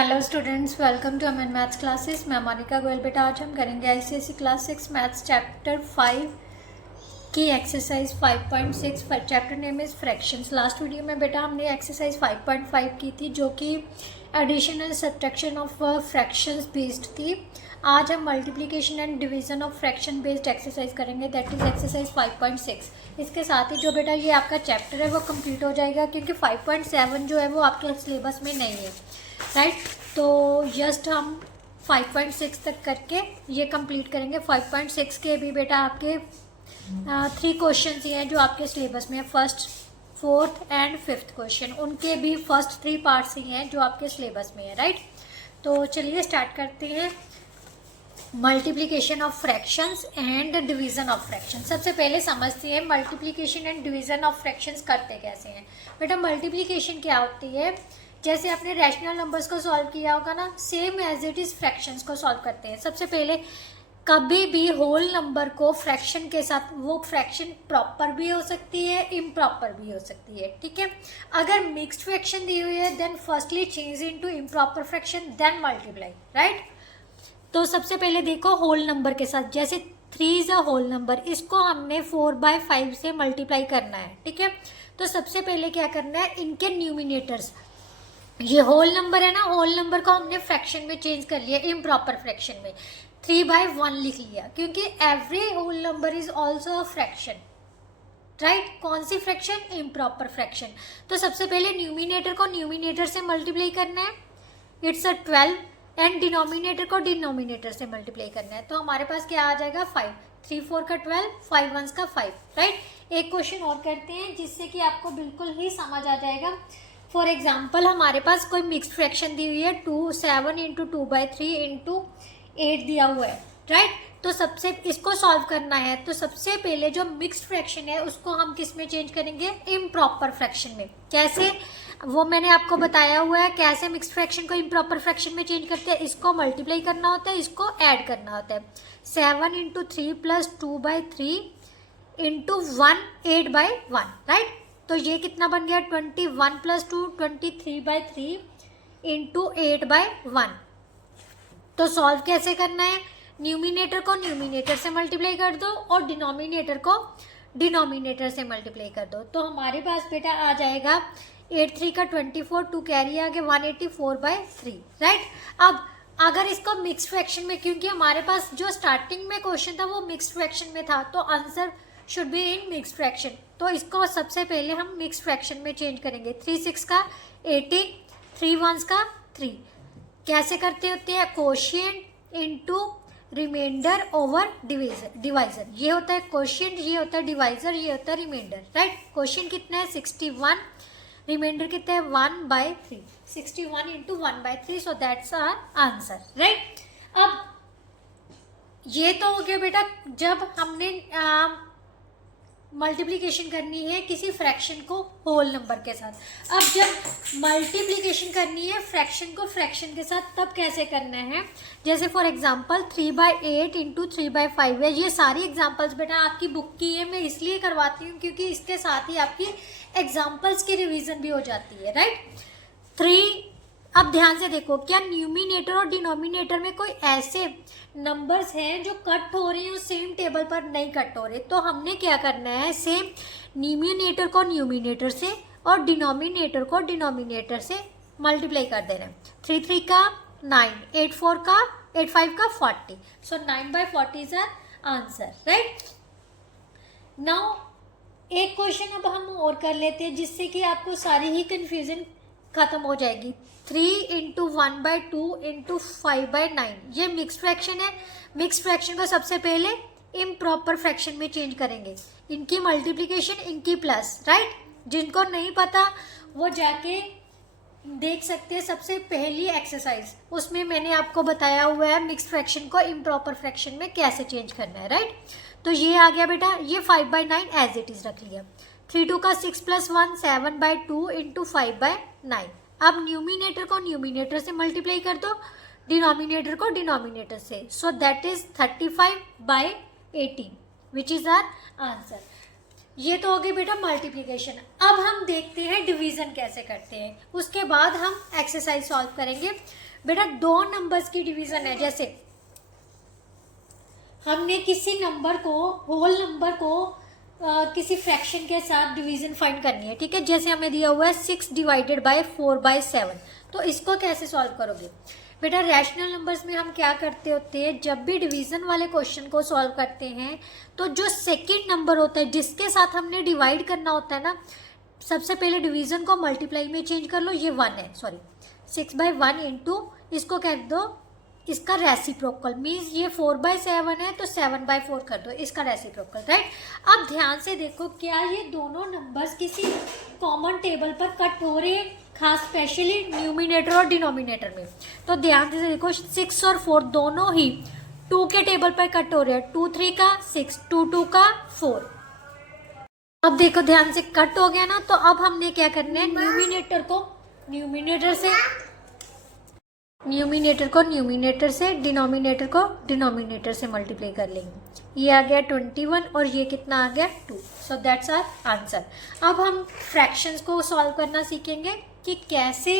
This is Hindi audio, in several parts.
Hello students, welcome to Aman maths classes. मैं मोनिका गोयल। बेटा आज हम करेंगे आईसीएसई क्लास 6 मैथ्स चैप्टर 5 की exercise 5.6। Chapter name is fractions. Last video में बेटा हमने एक्सरसाइज 5.5 की थी जो कि addition and subtraction of fractions based थी। आज हम multiplication and division of fraction based exercise करेंगे, दैट इज़ एक्सरसाइज 5.6। इसके साथ ही जो बेटा ये आपका चैप्टर है वो कंप्लीट हो जाएगा, क्योंकि 5.7 जो है वो आपके सिलेबस में नहीं है, राइट। तो जस्ट हम 5.6 तक करके ये कंप्लीट करेंगे। 5.6 के भी बेटा आपके 3 क्वेश्चन ही हैं जो आपके सिलेबस में है, first, fourth and fifth question. उनके भी फर्स्ट 3 पार्ट्स ही हैं जो आपके सिलेबस में है, राइट। तो चलिए स्टार्ट करते हैं multiplication of fractions and division of fraction. सबसे पहले समझते हैं multiplication and division of fractions करते कैसे हैं। बेटा मल्टीप्लिकेशन क्या होती है, जैसे आपने रैशनल नंबर्स को सॉल्व किया होगा ना, same as it is fractions को सॉल्व करते हैं। सबसे पहले कभी भी होल नंबर को फ्रैक्शन के साथ, वो फ्रैक्शन प्रॉपर भी हो सकती है, इम्प्रॉपर भी हो सकती है, ठीक है। अगर मिक्स्ड फ्रैक्शन दी हुई है then firstly change into improper fraction then multiply, right. तो सबसे पहले देखो होल नंबर के साथ, जैसे 3 इज अ होल नंबर, इसको हमने 4/5 से मल्टीप्लाई करना है, ठीक है। तो सबसे पहले क्या करना है, इनके न्यूमिनेटर्स, ये होल नंबर है ना, होल नंबर को हमने फ्रैक्शन में चेंज कर लिया, इम्प्रॉपर फ्रैक्शन में 3/1 लिख लिया, क्योंकि every whole number is also a fraction, right. कौन सी फ्रैक्शन, इम्प्रॉपर फ्रैक्शन। तो सबसे पहले न्यूमिनेटर को न्यूमिनेटर से मल्टीप्लाई करना है, इट्स अ 12, एंड डिनोमिनेटर को डिनोमिनेटर से मल्टीप्लाई करना है। तो हमारे पास क्या आ जाएगा, 5, 3 4 का 12, 5 1 का 5, राइट। एक क्वेश्चन और करते हैं जिससे कि आपको बिल्कुल ही समझ आ जाएगा। फॉर एग्जाम्पल हमारे पास कोई मिक्स्ड फ्रैक्शन दी हुई है, 7 इंटू 2/3 इंटू 8 दिया हुआ है, राइट। तो सबसे इसको सॉल्व करना है, तो सबसे पहले जो मिक्स्ड फ्रैक्शन है उसको हम किस में चेंज करेंगे, इम्प्रॉपर फ्रैक्शन में। कैसे, वो मैंने आपको बताया हुआ है कैसे मिक्स्ड फ्रैक्शन को इम्प्रॉपर फ्रैक्शन में चेंज करते हैं। इसको मल्टीप्लाई करना होता है, इसको ऐड करना होता है। 7 इंटू 3 प्लस 2/3 इंटू 1 8/1, राइट। तो ये कितना बन गया, 21 प्लस 2 23/3 इंटू 8/1। तो सॉल्व कैसे करना है, न्यूमिनेटर को न्यूमिनेटर से मल्टीप्लाई कर दो और डिनोमिनेटर को डिनोमिनेटर से मल्टीप्लाई कर दो। तो हमारे पास बेटा आ जाएगा 8 3 का 24, 2 कैरी आगे 184/3, राइट। अब अगर इसको मिक्स फ्रैक्शन में, क्योंकि हमारे पास जो स्टार्टिंग में क्वेश्चन था वो मिक्स फ्रैक्शन में था, तो answer should be in mix fraction. तो इसको सबसे पहले हम मिक्स फ्रैक्शन में चेंज करेंगे। 3 6 का 18, 3 1 का 3। कैसे करते होते हैं, quotient into remainder over divisor. ये होता है कोशिएंट, ये होता है डिवाइजर, ये होता है रिमाइंडर, राइट। कोशिएंट कितना है 61, रिमाइंडर कितना है 1/3, 61 into 1/3, so that's our answer, right. अब ये तो हो गया बेटा जब हमने मल्टीप्लिकेशन करनी है किसी फ्रैक्शन को होल नंबर के साथ। अब जब मल्टीप्लिकेशन करनी है फ्रैक्शन को फ्रैक्शन के साथ, तब कैसे करना है। जैसे फॉर एग्जांपल 3/8 इंटू 3/5 है। ये सारी एग्जांपल्स बेटा आपकी बुक की है, मैं इसलिए करवाती हूँ क्योंकि इसके साथ ही आपकी एग्जाम्पल्स की रिविजन भी हो जाती है, राइट। 3, अब ध्यान से देखो, क्या न्यूमिनेटर और डिनोमिनेटर में कोई ऐसे नंबर्स हैं जो कट हो रहे हैं और सेम टेबल पर नहीं कट हो रहे। तो हमने क्या करना है, सेम न्यूमिनेटर को न्यूमिनेटर से और डिनोमिनेटर को डिनोमिनेटर से मल्टीप्लाई कर देना है। 3 3 का 9, 8 4 का 8 5 का 40, so 9/40 is our answer, right. Now एक क्वेश्चन अब हम और कर लेते हैं जिससे कि आपको सारी ही कंफ्यूजन खत्म हो जाएगी। 3 इंटू 1/2 इंटू 5/9, ये मिक्स फ्रैक्शन है। मिक्स फ्रैक्शन को सबसे पहले इम्प्रॉपर फ्रैक्शन में चेंज करेंगे, इनकी मल्टीप्लिकेशन इनकी प्लस, राइट। जिनको नहीं पता वो जाके देख सकते हैं सबसे पहली एक्सरसाइज, उसमें मैंने आपको बताया हुआ है मिक्स फ्रैक्शन को इम्प्रॉपर फ्रैक्शन में कैसे चेंज करना है, राइट। तो ये आ गया बेटा, ये 5/9 एज इट इज रख लिया। 3 2 का 6 प्लस 1 7/2 इंटू 5/9। अब न्यूमिनेटर को न्यूमिनेटर से मल्टीप्लाई कर दो, डिनोमिनेटर को डिनोमिनेटर से, so that is 35/18 which is our answer. ये तो हो गई बेटा मल्टीप्लिकेशन। अब हम देखते हैं डिवीजन कैसे करते हैं, उसके बाद हम एक्सरसाइज सॉल्व करेंगे। बेटा दो नंबर्स की डिवीजन है, जैसे हमने किसी नंबर को, होल नंबर को किसी फ्रैक्शन के साथ डिवीजन फाइंड करनी है, ठीक है। जैसे हमें दिया हुआ है 6 डिवाइडेड बाय 4/7, तो इसको कैसे सॉल्व करोगे बेटा? रैशनल नंबर्स में हम क्या करते होते हैं, जब भी डिवीजन वाले क्वेश्चन को सॉल्व करते हैं तो जो सेकंड नंबर होता है जिसके साथ हमने डिवाइड करना होता है ना, सबसे पहले डिवीजन को मल्टीप्लाई में चेंज कर लो। ये 1 है, सॉरी 6/1 इंटू इसको कह दो इसका रेसिप्रोकल, मीन्स ये 4/7 है तो 7/4 कर दो इसका रेसिप्रोकल, राइट। अब ध्यान से देखो, क्या ये दोनों नंबर्स किसी कॉमन टेबल पर कट हो रहे हैं, खास स्पेशली न्यूमिनेटर और डिनोमिनेटर में? तो ध्यान से देखो 6 और 4 दोनों ही 2 के टेबल पर कट हो रहे हैं, 2 3 का 6, 2 2 का 4। अब देखो ध्यान से कट हो गया ना, तो अब हमने क्या करना है, न्यूमिनेटर को न्यूमिनेटर से, डिनोमिनेटर को डिनोमिनेटर से मल्टीप्लाई कर लेंगे। ये आ गया 21 और ये कितना आ गया 2। So that's our answer. अब हम फ्रैक्शंस को सॉल्व करना सीखेंगे कि कैसे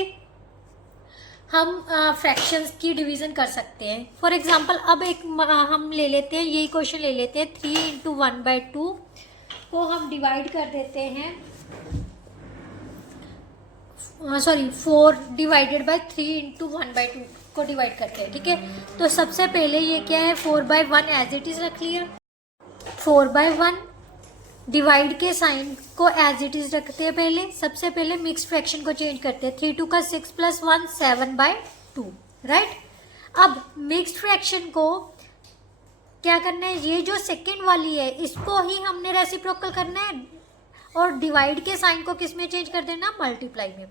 हम फ्रैक्शंस की डिवीज़न कर सकते हैं। फॉर एग्जांपल अब एक हम ले लेते हैं, यही क्वेश्चन ले लेते हैं, 3 × 1/2 को हम डिवाइड कर देते हैं, 4 डिवाइडेड बाय 3 × 1/2 को डिवाइड करते हैं, ठीक है। तो सबसे पहले ये क्या है, 4/1 एज इट इज़ रख लिया, 4/1 डिवाइड के साइन को एज इट इज़ रखते हैं। पहले सबसे पहले मिक्स फ्रैक्शन को चेंज करते हैं, 3 2 का 6 + 1 7/2, राइट। अब मिक्स्ड फ्रैक्शन को क्या करना है, ये जो सेकेंड वाली है इसको ही हमने रेसिप्रोकल करना है और डिवाइड के साइन को किस में चेंज कर देना, मल्टीप्लाई में,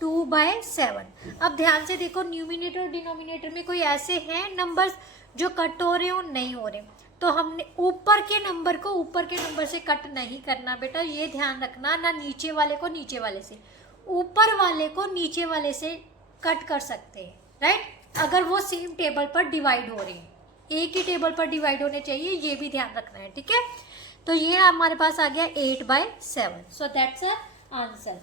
2/7। अब ध्यान से देखो, न्यूमिनेटर और डिनोमिनेटर में कोई ऐसे हैं नंबर्स जो कट हो रहे हो, नहीं हो रहे, तो हमने ऊपर के नंबर को ऊपर के नंबर से कट नहीं करना बेटा, ये ध्यान रखना। ना नीचे वाले को नीचे वाले से, ऊपर वाले को नीचे वाले से कट कर सकते हैं, राइट, अगर वो सेम टेबल पर डिवाइड हो रहे हैं, एक ही टेबल पर डिवाइड होने चाहिए, ये भी ध्यान रखना है, ठीक है। तो ये हमारे पास आ गया 8/7। So that's a answer.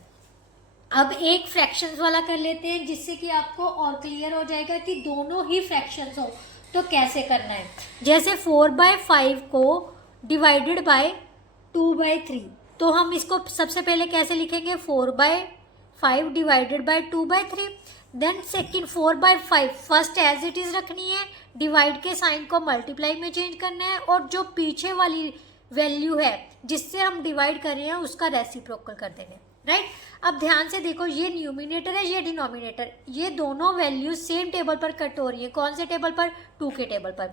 अब एक फ्रैक्शंस वाला कर लेते हैं, जिससे कि आपको और क्लियर हो जाएगा कि दोनों ही फ्रैक्शंस हो तो कैसे करना है। जैसे 4/5 को डिवाइडेड बाय 2/3, तो हम इसको सबसे पहले कैसे लिखेंगे, 4/5 divided by 2/3। Then second 4/5 first as it is रखनी है, डिवाइड के साइन को मल्टीप्लाई में चेंज करना है, और जो पीछे वाली वैल्यू है जिससे हम डिवाइड कर रहे हैं उसका रेसिप्रोकल कर देंगे, राइट। अब ध्यान से देखो, ये न्यूमिनेटर है, ये डिनोमिनेटर, ये दोनों वैल्यूज सेम टेबल पर कट हो रही है। कौन से टेबल पर, 2 के टेबल पर।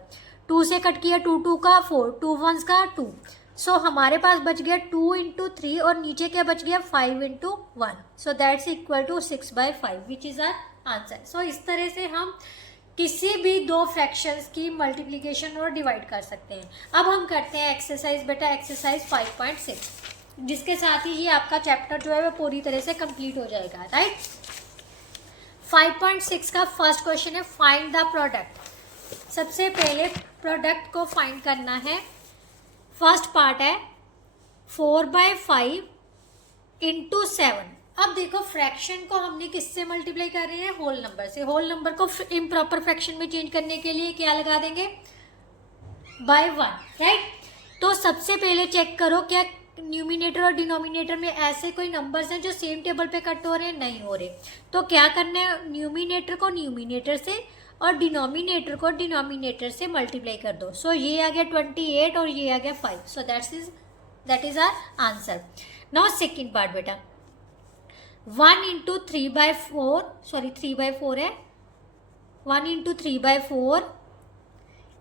2 से कट किया, 2 2 का 4, 2 1 का 2। सो हमारे पास बच गया 2 × 3 और नीचे क्या बच गया, 5 × 1। So that's equal to 6/5 which is our answer. So इस तरह से हम किसी भी दो फ्रैक्शंस की मल्टीप्लिकेशन और डिवाइड कर सकते हैं। अब हम करते हैं एक्सरसाइज बेटा, एक्सरसाइज 5.6, जिसके साथ ही ये आपका चैप्टर जो है वो पूरी तरह से कंप्लीट हो जाएगा, राइट। 5.6 का फर्स्ट क्वेश्चन है, फाइंड द प्रोडक्ट। सबसे पहले प्रोडक्ट को फाइंड करना है। फर्स्ट पार्ट है 4/5 × 7। अब देखो फ्रैक्शन को हमने किससे मल्टीप्लाई कर रहे हैं, होल नंबर से। होल नंबर को इम्प्रॉपर फ्रैक्शन में चेंज करने के लिए क्या लगा देंगे, /1, राइट। तो सबसे पहले चेक करो क्या न्यूमिनेटर और डिनोमिनेटर में ऐसे कोई नंबर्स हैं जो सेम टेबल पे कट हो रहे हैं, नहीं हो रहे। तो क्या करना है, न्यूमिनेटर को न्यूमिनेटर से और डिनोमिनेटर को डिनोमिनेटर से मल्टीप्लाई कर दो। सो ये आ गया 28 और ये आ गया 5। So that is our answer. Now second part बेटा, 1 × 3/4, सॉरी 3/4 है, 1 × 3/4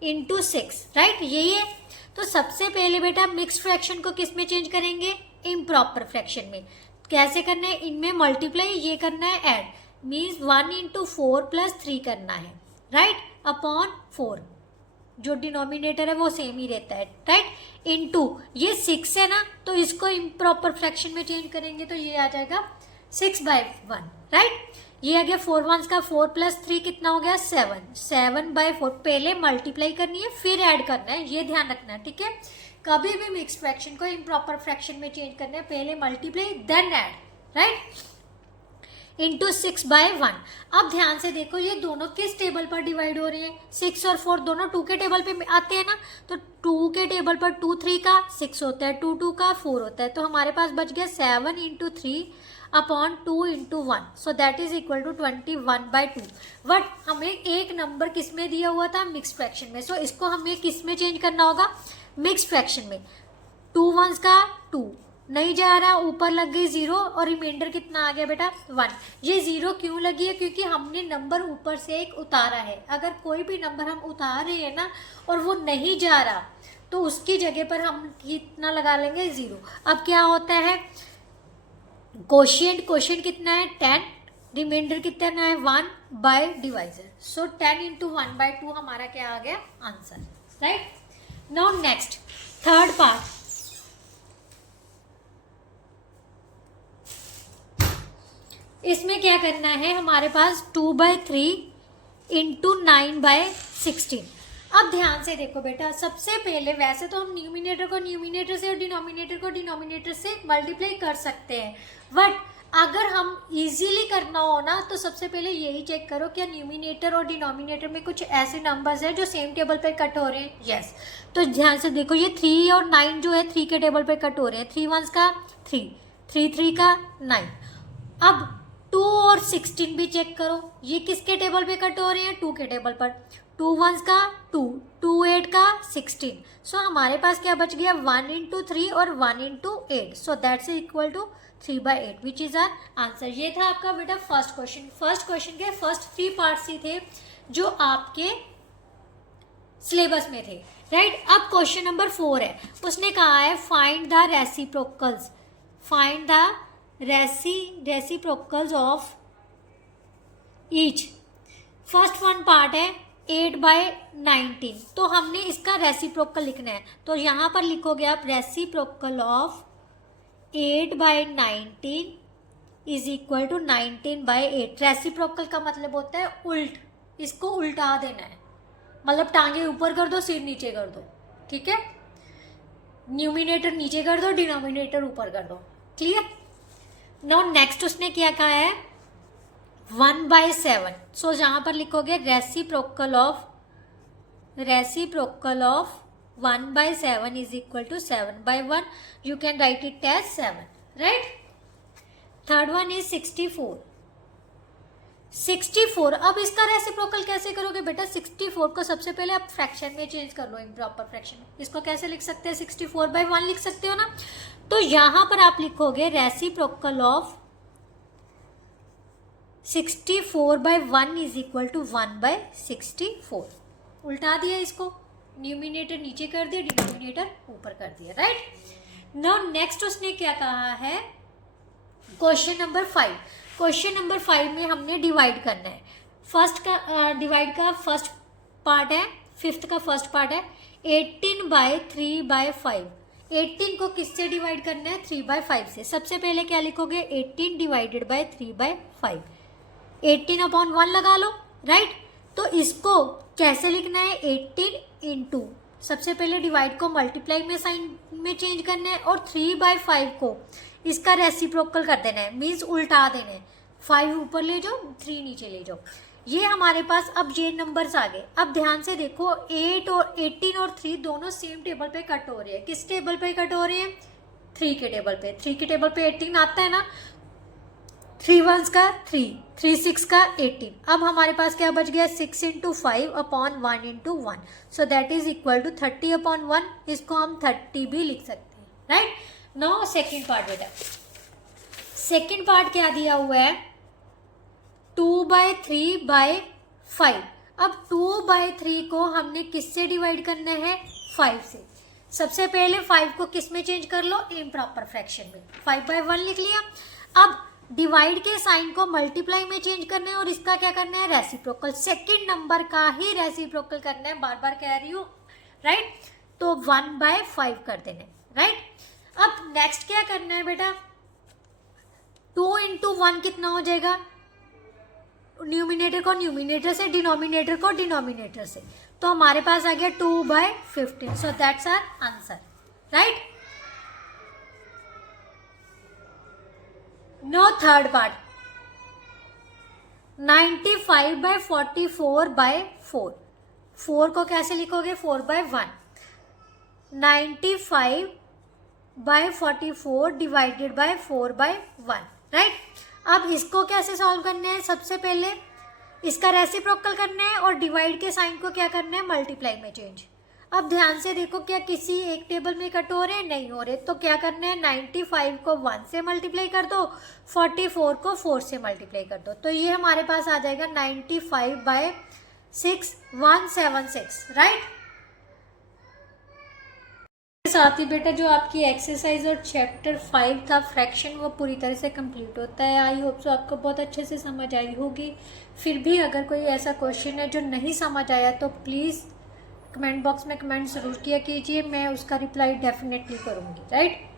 × 6, राइट, यही है। तो सबसे पहले बेटा मिक्स फ्रैक्शन को किस में चेंज करेंगे, इम्प्रॉपर फ्रैक्शन में। कैसे करना है, इनमें मल्टीप्लाई, ये करना है ऐड, मीन्स 1 × 4 + 3 करना है, राइट, अपॉन 4। जो डिनोमिनेटर है वो सेम ही रहता है, राइट, इनटू ये 6 है ना, तो इसको इम्प्रॉपर फ्रैक्शन में चेंज करेंगे तो ये आ जाएगा 6/1, राइट। ये आ गया 4 1 का 4 + 3 कितना हो गया, 7। 7/4 पहले मल्टीप्लाई करनी है फिर ऐड करना है, ये ध्यान रखना है, ठीक है। कभी भी मिक्स फ्रैक्शन को इम्प्रॉपर फ्रैक्शन में चेंज करना है, पहले multiply then add, right, into 6/1। अब ध्यान से देखो ये दोनों किस टेबल पर डिवाइड हो रहे हैं, 6 और 4 दोनों 2 के टेबल पे आते हैं ना, तो 2 के टेबल पर 2 3 का 6 होता है, 2 2 का 4 होता है, तो हमारे पास बच गया 7 × 3 upon 2 × 1, so that is equal to 21/2। But हमें एक नंबर किस में दिया हुआ था, मिक्स फ्रैक्शन में, सो इसको हमें किस में चेंज करना होगा, मिक्स फ्रैक्शन में। 2 1s का 2 नहीं जा रहा, ऊपर लग गई 0 और रिमाइंडर कितना आ गया बेटा 1। ये 0 क्यों लगी है, क्योंकि हमने नंबर ऊपर से एक उतारा है। अगर कोई भी नंबर हम उतार रहे हैं ना और वो नहीं जा रहा तो उसकी जगह पर हम कितना लगा लेंगे 0। अब क्या होता है, क्वोशिएंट कितना है 10, रिमाइंडर कितना है 1 बाय डिवाइजर, सो 10 × 1/2 हमारा क्या आ गया answer, right. Now next third part, इसमें क्या करना है, हमारे पास 2/3 × 9/16। अब ध्यान से देखो बेटा, सबसे पहले वैसे तो हम न्यूमिनेटर को न्यूमिनेटर से और डिनोमिनेटर को डिनोमिनेटर से मल्टीप्लाई कर सकते हैं, बट अगर हम इजीली करना हो ना तो सबसे पहले यही चेक करो क्या न्यूमिनेटर और डिनोमिनेटर में कुछ ऐसे नंबर्स हैं जो सेम टेबल पे कट हो रहे हैं, यस। तो ध्यान से देखो ये 3 और 9 जो है 3 के टेबल पे कट हो रहे हैं, 3 1s का 3, 3 3 का 9। अब 2 और 16 भी चेक करो, ये किसके टेबल पे कट हो रहे हैं, 2 के टेबल पर, 2 1s का 2, 2 8 का 16, सो हमारे पास क्या बच गया 1 × 3 और 1 × 8, so that's equal to 3/8 which is our answer. ये था आपका बेटा फर्स्ट क्वेश्चन। फर्स्ट क्वेश्चन के फर्स्ट 3 पार्ट्स ही थे जो आपके सिलेबस में थे, राइट। अब क्वेश्चन नंबर 4 है, उसने कहा है find the reciprocals, find the reciprocals of each. First one part है 8/19, तो हमने इसका रेसिप्रोकल लिखना है, तो यहाँ पर लिखोगे आप reciprocal of 8/19 is equal to 19/8। Reciprocal का मतलब होता है उल्ट, इसको उल्टा देना है, मतलब टांगे ऊपर कर दो सिर नीचे कर दो, ठीक है, न्यूमिनेटर नीचे कर दो डिनोमिनेटर ऊपर कर दो, क्लियर। नाउ नेक्स्ट उसने क्या कहा है 1/7, सो जहाँ पर लिखोगे reciprocal of 1/7 is equal to 7/1, you can write it as 7, right. Third one is 64। अब इसका रेसिप्रोकल कैसे करोगे बेटा, 64 को सबसे पहले आप फ्रैक्शन में चेंज कर लो, इम्प्रॉपर फ्रैक्शन। इसको कैसे लिख सकते हैं, 64/1 लिख सकते हो ना, तो यहां पर आप लिखोगे reciprocal of 64/1 is equal to 1/64। उल्टा दिया इसको, न्यूमिनेटर नीचे कर दिया डिनोमिनेटर ऊपर कर दिया, राइट। नाउ नेक्स्ट उसने क्या कहा है क्वेश्चन नंबर 5। क्वेश्चन नंबर 5 में हमने डिवाइड करना है। फर्स्ट का डिवाइड का फर्स्ट पार्ट है, फिफ्थ का फर्स्ट पार्ट है 18/3/5। 18 को किससे डिवाइड करना है, 3/5 से। सबसे पहले क्या लिखोगे 18 डिवाइडेड बाय 3/5, 18 अपॉन 1 लगा लो, राइट। तो इसको कैसे लिखना है 18 इंटू, सबसे पहले डिवाइड को मल्टीप्लाई में साइन में चेंज करना है और 3/5 को इसका रेसिप्रोकल कर देना है, मीन्स उल्टा देना है, 5 ऊपर ले जाओ 3 नीचे ले जाओ। ये हमारे पास अब ये नंबर्स आ गए। अब ध्यान से देखो 18 और 3 दोनों सेम टेबल पे कट हो रहे हैं। किस टेबल पे कट हो रहे हैं, 3 के टेबल पे। 3 के टेबल पे 18 आता है ना, 3 1s का 3, 3 6 का 18। अब हमारे पास क्या बच गया 6 × 5 upon 1 × 1, so that is equal to 30/1। इसको हम 30 भी लिख सकते हैं, राइट। नाउ सेकेंड पार्ट बेटा, सेकेंड पार्ट क्या दिया हुआ है 2/3/5। अब 2/3 को हमने किससे डिवाइड करना है, 5 से। सबसे पहले 5 को किस में चेंज कर लो, इम्प्रॉपर फ्रैक्शन में, 5/1 लिख लिया। अब डिवाइड के साइन को मल्टीप्लाई में चेंज करना है और इसका क्या करना है, रेसिप्रोकल, सेकेंड नंबर का ही रेसिप्रोकल करना है, बार बार कह रही हूँ, राइट। तो 1/5 कर देना है, राइट। अब नेक्स्ट क्या करना है बेटा, 2 × 1 कितना हो जाएगा, न्यूमिनेटर को न्यूमिनेटर से, डिनोमिनेटर को डिनोमिनेटर से, तो हमारे पास आ गया 2/15, so that's our answer, right. No third part, 95/44/4, 4 को कैसे लिखोगे, 4/1, 95/44 डिवाइडेड बाय 4/1, राइट। अब इसको कैसे सॉल्व करना है, सबसे पहले इसका रेसिप्रोकल करना है और डिवाइड के साइन को क्या करना है, मल्टीप्लाई में चेंज। अब ध्यान से देखो, क्या किसी एक टेबल में कट हो रहे हैं, नहीं हो रहे, तो क्या करना है, 95 को 1 से मल्टीप्लाई कर दो, 44 को 4 से मल्टीप्लाई कर दो, तो ये हमारे पास आ जाएगा 95/6176, राइट। साथ ही बेटा जो आपकी एक्सरसाइज और चैप्टर 5 था फ्रैक्शन, वो पूरी तरह से कंप्लीट होता है। आई होप सो आपको बहुत अच्छे से समझ आई होगी। फिर भी अगर कोई ऐसा क्वेश्चन है जो नहीं समझ आया तो प्लीज़ कमेंट बॉक्स में कमेंट ज़रूर किया कीजिए, मैं उसका रिप्लाई डेफिनेटली करूँगी, राइट।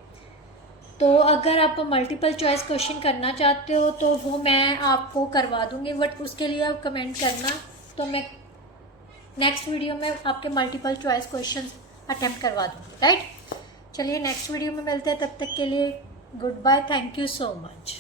तो अगर आप मल्टीपल चॉइस क्वेश्चन करना चाहते हो तो वो मैं आपको करवा दूँगी, बट उसके लिए आप कमेंट करना, तो मैं नेक्स्ट वीडियो में आपके मल्टीपल चॉइस क्वेश्चन अटेम्प्ट करवा दूँगी, राइट। चलिए नेक्स्ट वीडियो में मिलते हैं, तब तक के लिए goodbye, thank you so much.